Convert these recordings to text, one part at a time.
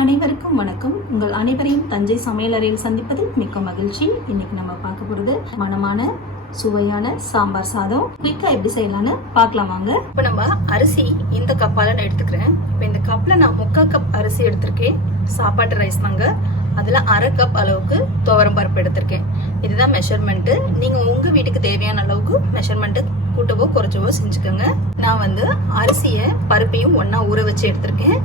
அனைவருக்கும் வணக்கம். உங்கள் அனைவரையும் தஞ்சை சமையலறையில் சந்திப்பதில் மிக்க மகிழ்ச்சி. இன்னைக்கு நம்ம பார்க்க போகிறது மனமான சுவையான சாம்பார் சாதம். குயிக்காக எப்படி செய்யலான்னு பார்க்கலாம் வாங்க. இப்போ நம்ம அரிசி இந்த கப்பால் நான் எடுத்துக்கிறேன். இப்போ இந்த கப்பில் நான் 3/4 கப் அரிசி எடுத்திருக்கேன். சாப்பாட்டு ரைஸ் தாங்க. அதில் 1/2 கப் அளவுக்கு துவரம் பருப்பு எடுத்திருக்கேன். இதுதான் மெஷர்மெண்ட்டு. நீங்கள் உங்கள் வீட்டுக்கு தேவையான அளவுக்கு மெஷர்மெண்ட்டு கூட்டவோ குறைச்சவோ செஞ்சுக்கோங்க. நான் அரிசியை பருப்பையும் ஒன்றா ஊற வச்சு எடுத்திருக்கேன்.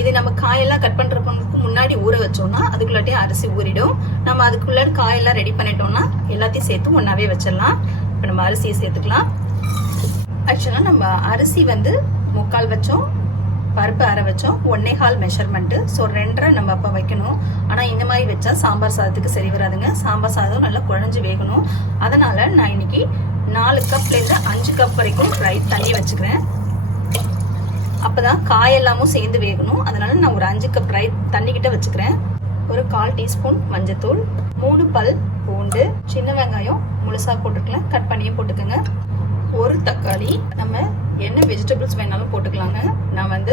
இது நம்ம காயெல்லாம் கட் பண்ணுறதுக்கு முன்னாடி ஊற வச்சோம்னா அதுக்குள்ளாட்டியும் அரிசி ஊறிடும். நம்ம அதுக்குள்ள காயெல்லாம் ரெடி பண்ணிட்டோம்னா எல்லாத்தையும் சேர்த்து ஒன்றாவே வச்சிடலாம். இப்போ நம்ம அரிசியை சேர்த்துக்கலாம். ஆக்சுவலாக நம்ம அரிசி 3/4 வச்சோம், பருப்பு அரை வச்சோம், 1/4 மெஷர்மெண்ட்டு. ஸோ 2.5 நம்ம அப்போ வைக்கணும். ஆனால் இந்த மாதிரி வச்சா சாம்பார் சாதத்துக்கு சரி வராதுங்க. சாம்பார் சாதம் நல்லா குழஞ்சி வேகணும். அதனால் நான் இன்னைக்கு 4 கப்லேருந்து 5 கப் வரைக்கும் தண்ணி வச்சுக்கிறேன். அப்போதான் காயெல்லாமும் சேர்ந்து வேகணும். அதனால நான் ஒரு 5 கப் தண்ணிக்கிட்ட வச்சுக்கிறேன். ஒரு 1/4 டீஸ்பூன் மஞ்சத்தூள், 3 பல் பூண்டு, சின்ன வெங்காயம் முழுசாக போட்டுக்கலாம், கட் பண்ணியும் போட்டுக்கோங்க. ஒரு தக்காளி, நம்ம என்ன வெஜிடபிள்ஸ் வேணாலும் போட்டுக்கலாங்க. நான்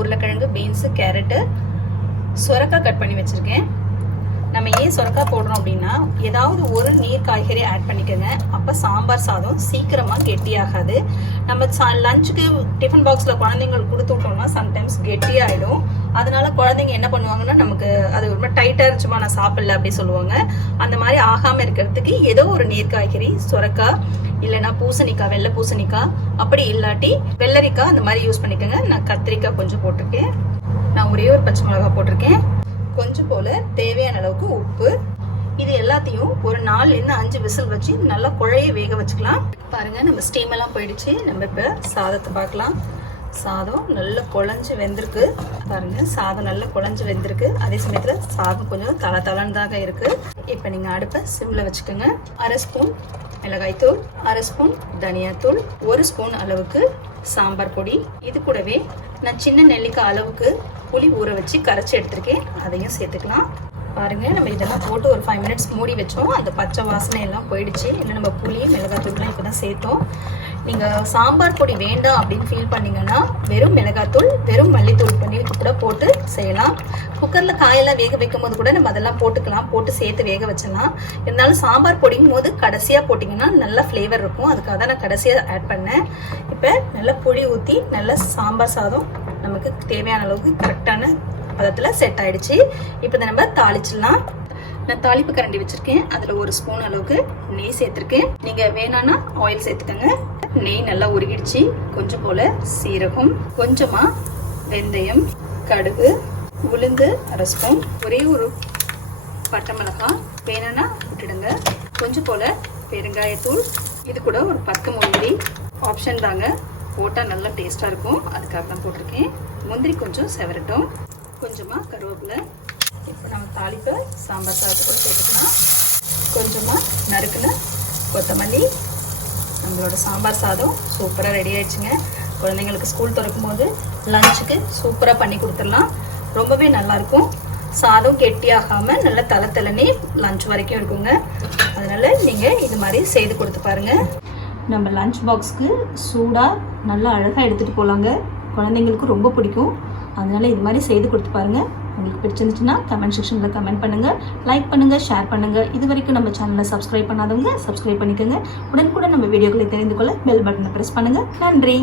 உருளைக்கிழங்கு, பீன்ஸு, கேரட்டு, சுரக்காய் கட் பண்ணி வச்சுருக்கேன். நம்ம ஏன் சுரக்காய் போடுறோம் அப்படின்னா ஏதாவது ஒரு நீர் காய்கறி ஆட் பண்ணிக்கோங்க. அப்போ சாம்பார் சாதம் சீக்கிரமாக கெட்டியாகாது. நம்ம லஞ்சுக்கு டிஃபன் பாக்ஸில் குழந்தைங்களுக்கு கொடுத்து விட்டோம்னா சம்டைம்ஸ் கெட்டியாகிடும். அதனால குழந்தைங்க என்ன பண்ணுவாங்கன்னா நமக்கு அது ரொம்ப டைட்டாக இருந்துச்சுமா நான் சாப்பிடல அப்படி சொல்லுவாங்க. அந்த மாதிரி ஆகாமல் இருக்கிறதுக்கு ஏதோ ஒரு நீர் காய்கறி, சுரக்காய் இல்லைன்னா பூசணிக்காய், வெள்ளை பூசணிக்காய், அப்படி இல்லாட்டி வெள்ளரிக்காய் அந்த மாதிரி யூஸ் பண்ணிக்கோங்க. நான் கத்திரிக்காய் கொஞ்சம் போட்டிருக்கேன். நான் ஒரே ஒரு பச்சை மிளகாய் போட்டிருக்கேன். கொஞ்சம் போல தேவையான அளவுக்கு உப்பு. இது எல்லாத்தையும் ஒரு 4லேருந்து 5 விசில் வச்சு நல்லா குழைய வேக வச்சுக்கலாம். பாருங்க, நம்ம ஸ்டீம் எல்லாம் போயிடுச்சு. நம்ம இப்போ சாதத்தை பார்க்கலாம். சாதம் நல்லா குழஞ்சு வெந்திருக்கு. பாருங்க, சாதம் நல்லா குழஞ்சு வெந்திருக்கு. அதே சமயத்தில் சாதம் கொஞ்சம் தளதளந்தாக இருக்கு. இப்போ நீங்க அடுப்பை சிம்ல வச்சுக்கோங்க. 1/2 ஸ்பூன் மிளகாய்த்தூள், 1/2 ஸ்பூன் தனியாத்தூள், 1 ஸ்பூன் அளவுக்கு சாம்பார் பொடி. இது கூடவே நான் சின்ன நெல்லிக்காய் அளவுக்கு புளி ஊற வச்சு கரைச்சி எடுத்திருக்கேன். அதையும் சேர்த்துக்கலாம். பாருங்க, நம்ம இதெல்லாம் போட்டு ஒரு 5 மினிட்ஸ் மூடி வச்சோம். அந்த பச்சை வாசனை எல்லாம் போயிடுச்சு. இல்லை நம்ம புளி மிளகாத்தூள்லாம் இப்போ தான் சேர்த்தோம். நீங்கள் சாம்பார் பொடி வேண்டாம் அப்படின்னு ஃபீல் பண்ணிங்கன்னா வெறும் மிளகாத்தூள், வெறும் மல்லித்தூள் பண்ணி கூட போட்டு செய்யலாம். குக்கரில் காயெல்லாம் வேக வைக்கும் போது கூட நம்ம அதெல்லாம் போட்டுக்கலாம், போட்டு சேர்த்து வேக வச்சிடலாம். இருந்தாலும் சாம்பார் பொடிக்கும் போது கடைசியாக போட்டிங்கன்னா நல்லா ஃப்ளேவர் இருக்கும். அதுக்காக தான் நான் கடைசியாக ஆட் பண்ணேன். இப்போ நல்லா புளி ஊற்றி நல்லா சாம்பார் சாதம் நமக்கு தேவையான அளவுக்கு கரெக்டான பதத்தில் செட் ஆயிடுச்சு. இப்போ இதை நம்ம தாளிச்சிடலாம். நான் தாளிப்பு கரண்டி வச்சிருக்கேன். அதில் 1 ஸ்பூன் அளவுக்கு நெய் சேர்த்துருக்கேன். நீங்கள் வேணான்னா ஆயில் சேர்த்துக்கோங்க. நெய் நல்லா உருகிடுச்சு. கொஞ்சம் போல சீரகம், கொஞ்சமாக வெந்தயம், கடுகு, உளுந்து 1/2 ஸ்பூன், ஒரே ஒரு பட்டை மிளகாய் வேணும்னா விட்டுடுங்க. கொஞ்சம் போல பெருங்காயத்தூள், இது கூட ஒரு 10 முந்திரி. ஆப்ஷன் தாங்க, போட்டால் நல்லா டேஸ்ட்டாக இருக்கும். அதுக்காக தான் போட்டிருக்கேன். முந்திரி கொஞ்சம் செவரட்டும். கொஞ்சமாக கருவேப்பிலை. இப்போ நம்ம தாளிப்பை சாம்பார் சாதத்துக்கு சேர்த்துக்கலாம். கொஞ்சமாக நறுக்குன கொத்தமல்லி. நம்மளோட சாம்பார் சாதம் சூப்பராக ரெடி ஆயிடுச்சுங்க. குழந்தைங்களுக்கு ஸ்கூல் திறக்கும் போது லஞ்சுக்கு சூப்பராக பண்ணி கொடுத்துடலாம். ரொம்பவே நல்லாயிருக்கும். சாதம் கெட்டியாகாமல் நல்லா தளத்தலனே லஞ்ச் வரைக்கும் இருக்குங்க. அதனால் நீங்கள் இது மாதிரி செய்து கொடுத்து பாருங்கள். நம்ம லஞ்ச் பாக்ஸ்க்கு சூடாக நல்லா அழகாக எடுத்துகிட்டு போகலாங்க. குழந்தைங்களுக்கு ரொம்ப பிடிக்கும். அதனால் இது மாதிரி செய்து கொடுத்து பாருங்கள். உங்களுக்கு பிடிச்சிருந்துச்சுன்னா கமெண்ட் செக்ஷனில் கமெண்ட் பண்ணுங்கள், லைக் பண்ணுங்கள், ஷேர் பண்ணுங்கள். இது வரைக்கும் நம்ம சேனலை சப்ஸ்கிரைப் பண்ணாதவங்க சப்ஸ்கிரைப் பண்ணிக்கோங்க. உடனுக்குடன் நம்ம வீடியோக்களை தெரிந்து கொள்ள பெல் பட்டனை ப்ரெஸ் பண்ணுங்கள். நன்றி.